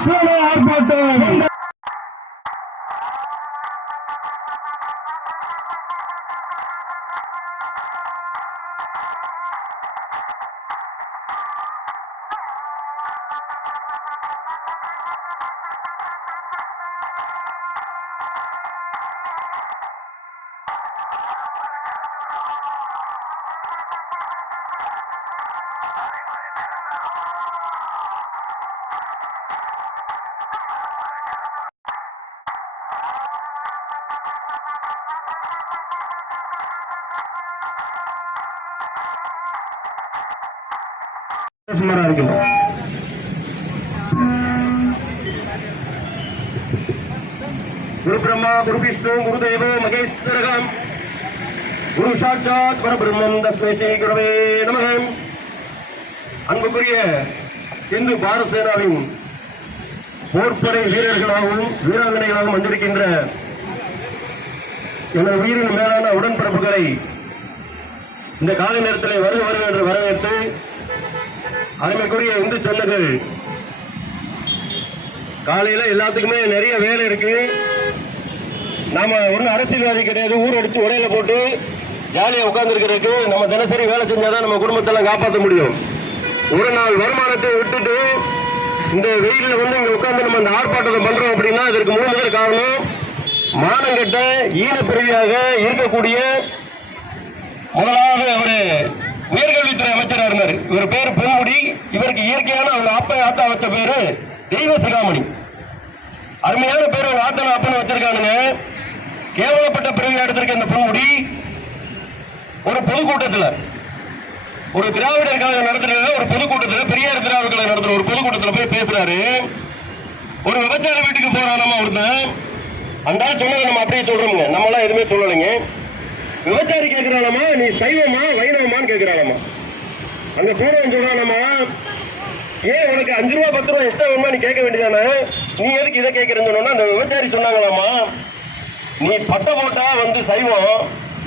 ஆர்ப்பாட்டம். குரு பிரம்மா குரு விஷ்ணு குரு தேவோ மகேஸ்வரகம் குரு சாட்சாத் பரபிரம்மம் தஸ்மை ஸ்ரீ குருவே நமः. அன்புக்குரிய இந்து பாரத சேனாவின் போர்ப்படை வீரர்களாகவும் வீராங்கனைகளாகவும் வந்திருக்கின்ற எனது உயிரின் மேலான உடன்பிறப்புகளை இந்த காலை நேரத்தில் வருக வருக என்று வரவேற்று அருமைக்குரிய இந்து சொந்தங்கள், காலையில எல்லாத்துக்குமே நிறைய வேலை இருக்கு. நாம ஒன்னும் அரசியல்வாதி கிடையாது. ஊர் அடிச்சு உடையில போட்டு ஜாலியா உட்கார்ந்து இருக்கிறதுக்கு நம்ம தினசரி வேலை செஞ்சாதான் நம்ம குடும்பத்தெல்லாம் காப்பாற்ற முடியும். ஒரு நாள் வருமானத்தை விட்டுட்டு இந்த வெயில வந்து இங்க உட்கார்ந்து நம்ம இந்த ஆர்ப்பாட்டத்தை பண்றோம் அப்படின்னா இதற்கு முதல் காரணம் மானங்கெட்ட ஈனப்பிரிவியாக இருக்கக்கூடிய முதலாவது அவரு உயர்கல்வித்துறை அமைச்சராக இருந்தார். இவர் பேர் பொன்முடி. இவருக்கு இயற்கையான அவங்க அப்பா ஆத்தா வச்ச பேரு தெய்வ சிகாமணி. அருமையான பேர் அவங்க ஆத்தனை அப்பன்னு வச்சிருக்கானுங்க. கேவலப்பட்ட பிரிவியா எடுத்திருக்க இந்த பொன்முடி ஒரு பொதுக்கூட்டத்தில், ஒரு திராவிடருக்காக நடத்துற ஒரு பொதுக்கூட்டத்தில், பெரியார் திராவிடர்களை நடத்துற ஒரு பொதுக்கூட்டத்தில் போய் பேசுறாரு. ஒரு விபச்சார வீட்டுக்கு போறானமா ஒருத்தன். அந்த சொன்னதை நம்ம அப்படியே சொல்றோம்ங்க, நம்மளாம் எதுவுமே சொல்லலைங்க. விபச்சாரி கேட்கிறானமா, நீ சைவமா வைணவமான்னு கேட்கிறானமா. அங்க போறவன் சொல்றானமா, ஏன் உனக்கு 5 ரூபா 10 ரூபா எக்ஸ்ட்ரா வருமா நீ கேட்க வேண்டியதானே, நீ எதுக்கு இதை கேட்கறேன்னு சொன்னா அந்த விபச்சாரி சொன்னாங்களாமா, நீ பட்டை போட்டா வந்து சைவம்,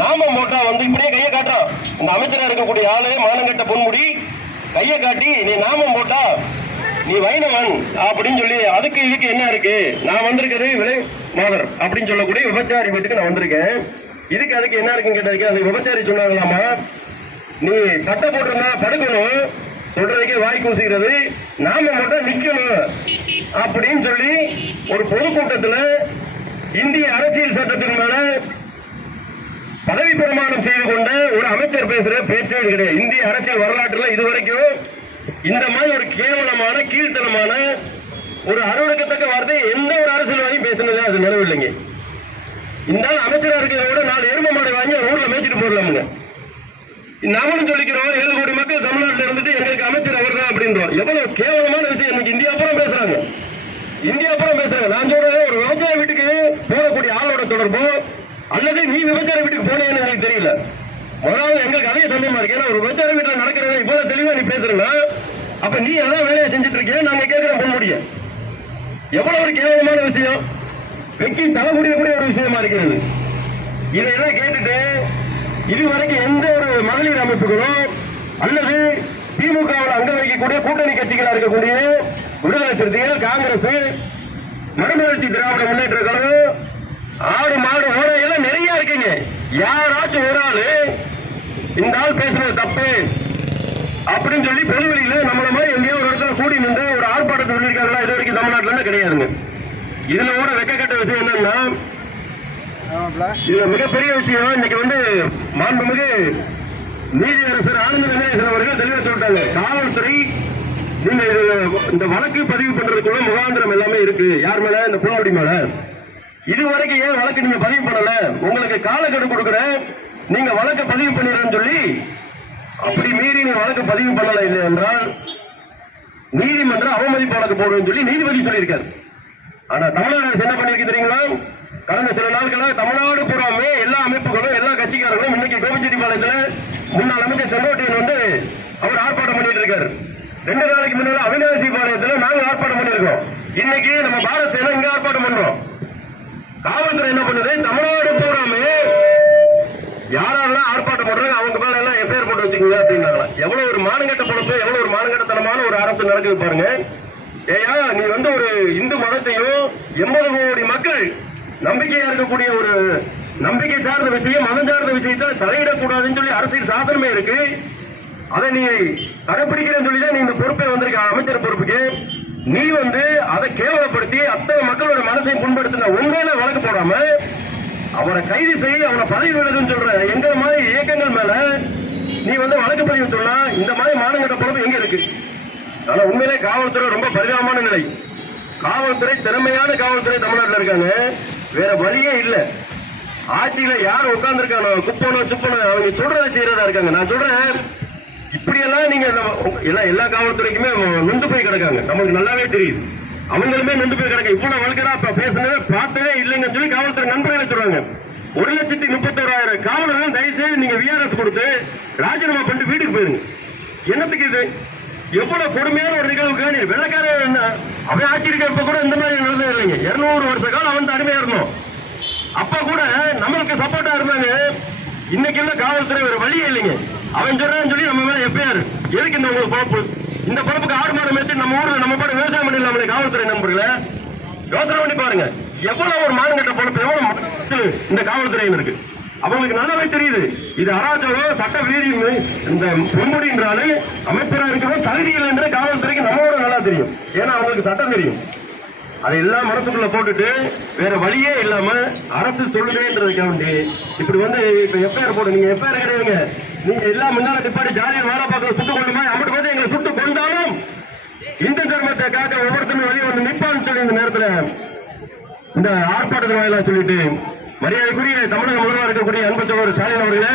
நாமம் போட்டா வந்து இப்படியே கையை காட்டுறான். இந்த அமைச்சரா இருக்கக்கூடிய ஆளு மானங்கட்ட பொன்முடி கையை காட்டி நீ நாமம் போட்டா நீ வைணவன் அப்படின்னு சொல்லி, அதுக்கு இதுக்கு என்ன இருக்கு, நான் வந்திருக்கிறது விலை மாதர் அப்படின்னு சொல்லக்கூடிய விபச்சாரி வீட்டுக்கு நான் வந்திருக்கேன், இதுக்கு அதுக்கு என்ன இருக்குன்னு கேட்டதுக்கு அந்த விபச்சாரி சொன்னாங்களாமா, நீ சட்டை போட்டிருந்தா படுக்கணும், சொல்றதுக்கே வாய் கூசுகிறது, நாம மட்டும் நிக்கணும் அப்படின்னு சொல்லி ஒரு பொதுக்கூட்டத்தில் இந்திய அரசியல் சட்டத்தின் மேல பதவி பிரமாணம் செய்து கொண்ட ஒரு அமைச்சர் பேசுற பேச்சே கிடையாது. இந்திய அரசியல் வரலாற்றுல இதுவரைக்கும் இந்த மாதிரி ஒரு கேவலமான கீழ்த்தனமான ஒரு அருவருக்கத்தக்க வார்த்தை எந்த ஒரு அரசியல்வாதியும் பேசினதே அது நினைவில்லைங்க. இந்த அமைச்சரா இருக்கிறத விட 4 எரும மாடு வாங்கி ஊர்ல மேய்ச்சிட்டு போடலாமுங்க. நாமளும் சொல்லிக்கிறோம் 7 கோடி மக்கள் தமிழ்நாட்டில் இருந்துட்டு எங்களுக்கு அமைச்சர் அவர் தான் அப்படின்றோம். எவ்வளவு கேவலமான விஷயம் இன்னைக்கு இந்தியா பூரா பேசுறாங்க. இந்தியா பூரா பேசுறாங்க. நான் சொல்றேன், ஒரு விவசாய வீட்டுக்கு போகக்கூடிய ஆளோட தொடர்போ அல்லது நீ விபச்சார வீட்டுக்கு போனேன்னு எனக்கு தெரியல. முதலாவது எங்களுக்கு அதே சந்தேகமா இருக்கு. ஏன்னா ஒரு விபச்சார வீட்டுல நடக்கிறத இவ்வளவு தெளிவா நீ பேசுறேன்னா அப்ப நீ அதான் வேலையை செஞ்சுட்டு இருக்கிய, நாங்க கேட்கிறோம் பொன் முடிய. எவ்வளவு ஒரு கேவலமான விஷயம், வெக்கி தலைமுடியக்கூடிய ஒரு விஷயமா இருக்கிறது. இதையெல்லாம் கேட்டுட்டு இதுவரைக்கும் எந்த ஒரு மகளிர் அமைப்புகளும் அல்லது திமுகவில் அங்க வைக்கக்கூடிய கூட்டணி கட்சிகளா இருக்கக்கூடிய விடுதலை சிறுத்தைகள், காங்கிரஸ், மறுமலர்ச்சி திராவிட முன்னேற்ற கழகம், ஆடு மாடு ஓடையெல்லாம் நிறைய இருக்குங்க. யாராச்சும் ஒரு ஆளு இந்த ஆள் பேசுறது தப்பு அப்படின்னு சொல்லி பொதுவெளியில நம்மள மாதிரி எங்கேயோ ஒரு இடத்துல கூடி நின்று ஒரு ஆர்ப்பாட்டத்தை சொல்லியிருக்காங்களா? இது வரைக்கும் தமிழ்நாட்டில இருந்து கிடையாதுங்க. இதுல கூட வெக்கக்கட்ட விஷயம் என்னன்னா, இதுல மிகப்பெரிய விஷயம் இன்னைக்கு வந்து மாண்புமிகு நீதியரசர் ஆனந்த வெங்கடேசன் அவர்கள் தெளிவா சொல்லிட்டாங்க. காவல்துறை நீங்க இந்த வழக்கு பதிவு பண்றதுக்குள்ள முகாந்திரம் எல்லாமே இருக்கு. யார் மேல? இந்த பொன்முடி மேல. இதுவரைக்கும் ஏன் வழக்கு நீங்க பதிவு பண்ணல? உங்களுக்கு காலக்கெடு கொடுக்குறேன், நீங்க வழக்கு பதிவு பண்ணிடுறேன்னு சொல்லி அப்படி மீறி நீங்க வழக்கு பதிவு பண்ணல இல்லை என்றால் நீதிமன்றம் அவமதிப்பு வழக்கு போடுன்னு சொல்லி நீதிபதி சொல்லியிருக்காரு. ஆனா தமிழ்நாடு அரசு என்ன பண்ணிருக்கு தெரியுங்களா? கடந்த சில நாட்களாக தமிழ்நாடு பூராமே எல்லா அமைப்புகளும் எல்லா கட்சிக்காரர்களும் இன்னைக்கு கோபிச்செட்டிப்பாளையத்துல முன்னாள் அமைச்சர் செங்கோட்டையன் வந்து அவர் ஆர்ப்பாட்டம் பண்ணிட்டு இருக்காரு. 2 நாளைக்கு முன்னால அவிநாசி பாளையத்துல நாங்க ஆர்ப்பாட்டம் பண்ணிருக்கோம். இன்னைக்கு நம்ம பாரத சேனா இங்க ஆர்ப்பாட்டம் பண்றோம். காவல்துறை என்ன பண்ணுது? தமிழ்நாடு பூராமே யாரெல்லாம் ஆர்ப்பாட்டம் பண்றாங்க அவங்க மேல எல்லாம் எஃப்ஐஆர் போட்டு வச்சுக்கோங்க அப்படின்னாங்களா? எவ்வளவு ஒரு மானங்கட்ட பொழப்பு, எவ்வளவு ஒரு மானங்கட்டத்தனமான ஒரு அரசு நடக்குது பாருங்க. ஏயா நீ வந்து ஒரு இந்து மதத்தையும் 80 கோடி மக்கள் நம்பிக்கையா இருக்கக்கூடிய ஒரு நம்பிக்கை சார்ந்த விஷயம், மதம் சார்ந்த விஷயத்துல தலையிடக்கூடாதுன்னு சொல்லி அரசியல் சாசனமே இருக்கு. அதை நீ கடைபிடிக்கிறேன்னு சொல்லிதான் நீ இந்த பொறுப்பை வந்திருக்க, அமைச்சர் பொறுப்புக்கு. நீ வந்து அதை கேவலப்படுத்தி அத்தனை மக்களோட மனசை புண்படுத்தின உண்மையில வழக்கு போடாம அவரை கைது செய்ய, அவனை பதவி விலகுன்னு சொல்ற எங்க மாதிரி இயக்கங்கள் மேல நீ வந்து வழக்கு பதிவு சொன்னா இந்த மாதிரி மானங்கட்ட பொறுப்பு எங்க இருக்கு? ஆனா உண்மையிலே காவல்துறை ரொம்ப பரிதாபமான நிலை. காவல்துறை திறமையான காவல்துறை தமிழ்நாட்டில் இருக்காங்க, வேற வழியே இல்ல. ஆட்சியில யார் உட்கார்ந்து இருக்கானோ குப்பனோ துப்பனோ அவங்க சொல்றதை செய்யறதா இருக்காங்க. நான் சொல்றேன், இப்படியெல்லாம் நீங்க எல்லா காவல்துறைக்குமே நொந்து போய் கிடக்காங்க, நம்மளுக்கு நல்லாவே தெரியுது. அவங்களுமே நொந்து போய் கிடக்க. இவ்வளவு வழக்கடா பேசுனதே பார்த்ததே இல்லைன்னு சொல்லி காவல்துறை நண்பர்களை சொல்றாங்க. 1,31,000 காவலர்கள் தயவு செய்து நீங்க விஆர்எஸ் கொடுத்து ராஜினாமா பண்ணிட்டு வீட்டுக்கு போயிருங்க. என்னத்துக்கு இது? எவ்வளவு கொடுமையான ஒரு நிகழ்வுக்கு வெள்ளக்கார அவன் ஆட்சி இருக்கப்ப கூட இந்த மாதிரி நடந்தது இல்லைங்க. 200 வருஷ காலம் அவன் அடிமையா இருந்தோம். அப்ப கூட நம்மளுக்கு சப்போர்ட்டா இருந்தாங்க. இன்னைக்கு இல்ல காவல்துறை வேற வழியே இல்லைங்க. அவன் சொல்றான்னு சொல்லி நம்ம மேல எப்பயாரு எதுக்கு இந்த உங்களுக்கு பொறுப்பு? இந்த பொறுப்புக்கு ஆடு மாடு மேய்ச்சி நம்ம ஊர்ல நம்ம பாட்டு விவசாயம் பண்ணிடலாமே. காவல்துறை நண்பர்களை யோசனை பண்ணி பாருங்க, எவ்வளவு ஒரு மானங்கட்ட பொறுப்பு, எவ்வளவு இந்த காவல்துறையினருக்கு. அவங்களுக்கு நல்லாவே தெரியுது இது அராஜகம், சட்ட வீதி. இந்த பொன்முடின்றாலே அமைச்சராக இருக்கிறோம் தகுதி இல்லை என்ற காவல்துறைக்கு நம்மளோட நல்லா தெரியும். ஏன்னா அவங்களுக்கு சட்டம் தெரியும். அதை எல்லாம் மனசுக்குள்ள போட்டுட்டு வேற வழியே இல்லாம அரசு சொல்லுவேன்றதுக்காக வேண்டி இப்படி வந்து இப்ப எஃப்ஐஆர் போடு. நீங்க எஃப்ஐஆர் கிடையாதுங்க, நீங்க எல்லாம் முன்னால டிப்பாடி ஜாலியர் வாழப்பாக்கில் சுட்டு கொண்டுமா அப்படி பார்த்து எங்களை சுட்டு கொண்டாலும் இந்து தர்மத்தை காக்க ஒவ்வொருத்தரும் வெளியே வந்து நிற்பான்னு சொல்லி இந்த நேரத்தில் இந்த ஆர்ப்பாட்டத்தின் வாயிலா சொல்லிட்டு மரியாதைக்குரிய தமிழக முதல்வர் இருக்கக்கூடிய அன்பு சகோதரர் ஸ்டாலின் அவர்களே,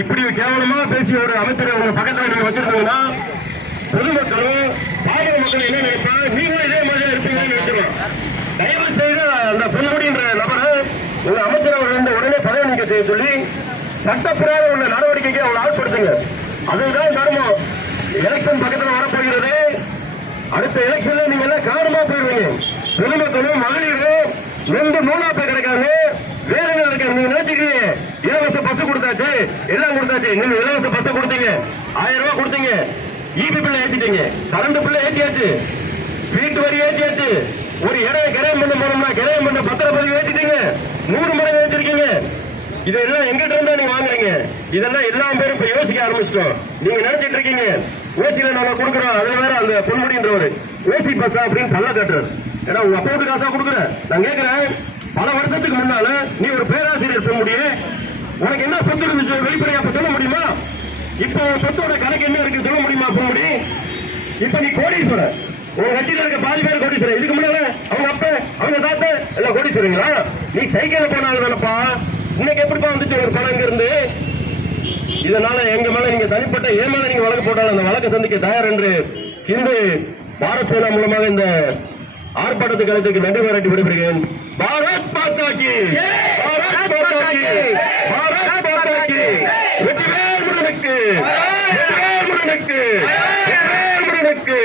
இப்படி கேவலமா பேசி ஒரு அமைச்சரை உங்க பக்கத்தில் நீங்க வச்சிருந்தீங்கன்னா பொதுமக்களும் பாமர மக்கள் என்ன நினைப்பா, நீங்களும் இதே மாதிரியா இருப்பீங்கன்னு நினைச்சிருவோம். தயவு செய்து அந்த பொன்முடின்ற நபரை உங்க அமைச்சர் அவர்கள் உடனே பதவி நீக்க செய்ய சொல்லி சட்டப்பிரகாரம் உள்ள நடவடிக்கைக்கு அவங்களை ஆட்படுத்துங்க. அதுதான் தர்மம். எலெக்ஷன் பக்கத்தில் வரப்போகிறது. அடுத்த எலெக்ஷன்ல நீங்க எல்லாம் காரணமா போயிருவீங்க. பொதுமக்களும் மகளிரும் ரெண்டு நூலா போய் கிடக்காங்க, வேற என்ன இருக்காங்க. நீங்க நினைச்சுக்கீங்க இலவச பஸ் கொடுத்தாச்சு, எல்லாம் கொடுத்தாச்சு. நீங்க இலவச பஸ் கொடுத்தீங்க, 1000 ரூபாய் கொடுத்தீங்க, ஈபி பிள்ளை ஏற்றிட்டீங்க, கரண்ட் பிள்ளை ஏற்றியாச்சு, வீட்டு வரி ஏற்றியாச்சு, ஒரு இடம் கிரயம் பண்ண போனோம்னா கிரயம் பண்ண பத்திரப்பதிவு ஏற்றிட்டீங்க, 100 மடங்கு ஏற்றிருக்கீங்க. இதெல்லாம் எங்கிட்ட இருந்தா நீங்க வாங்குறீங்க. இதெல்லாம் எல்லா பேரும் இப்ப யோசிக்க ஆரம்பிச்சிட்டோம். நீங்க நினைச்சிட்டு இருக்கீங்க ஓசியில நாங்க கொடுக்குறோம், அதுல வேற அந்த பொன்முடின்றவர் ஓசி பஸ் அப்படின்னு பல்ல கட்டுறாரு. ஏன்னா உங்க அப்பா வீட்டு காசா கொடுக்குற. நான் கேட்கிறேன், பல வருஷத்துக்கு முன்னால நீ ஒரு பேராசிரியர் பொன்முடி, உனக்கு என்ன சொத்து இருந்துச்சு வெளிப்படையா சொல்ல முடியுமா? இப்போ சொத்தோட கணக்கு என்ன இருக்கு சொல்ல முடியுமா பொன்முடி? இப்ப நீ கோடீஸ்வரர், உங்க கட்சியில இருக்க பாதி பேர் கோடீஸ்வரர். இதுக்கு முன்னால அவங்க அப்ப அவங்க தாத்த எல்லாம் கோடீஸ்வரங்களா? நீ சைக்கிள் போனாங்க தானப்பா, இன்னைக்கு எப்படிப்பா வந்துச்சு ஒரு பணம் இங்க இருந்து? இதனால எங்க மேல நீங்க தனிப்பட்ட ஏன் மேல நீங்க வழக்கு போட்டாலும் அந்த வழக்கை சந்திக்க தயார் என்று இந்து பாரத் சேனா மூலமாக இந்த ஆர்ப்பாட்டத்துக்கு அழைத்துக்கு நன்றி பாராட்டி விடைபெறுகிறேன். பாரத் மாதா கி, பாரத் மாதா கி, பாரத் மாதா கி. வெற்றிவேல் முருகனுக்கு, வெற்றிவேல் முருகனுக்கு, வெற்றிவேல் முருகனுக்கு.